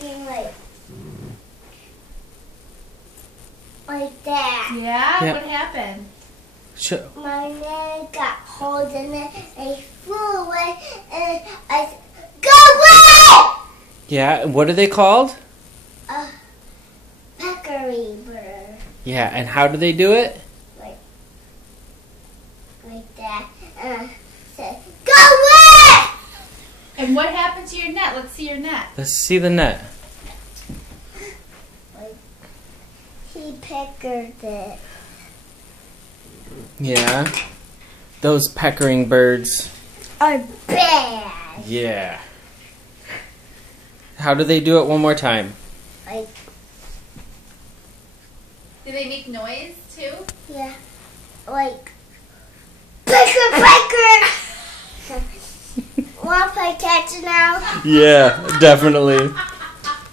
pecking like that. Yeah? Yep. What happened? My man got hold in it and he flew away and I said, go away! Yeah, what are they called? A Peckerin bird. Yeah, and how do they do it? Like that. And I said, go away! And what happened to your net? Let's see your net. Let's see the net. He peckered it. Yeah. Those peckering birds. Are bad. Yeah. How do they do it one more time? Like, Do they make noise too? yeah. Like, pecker, pecker! Want to play catch now? Yeah, definitely.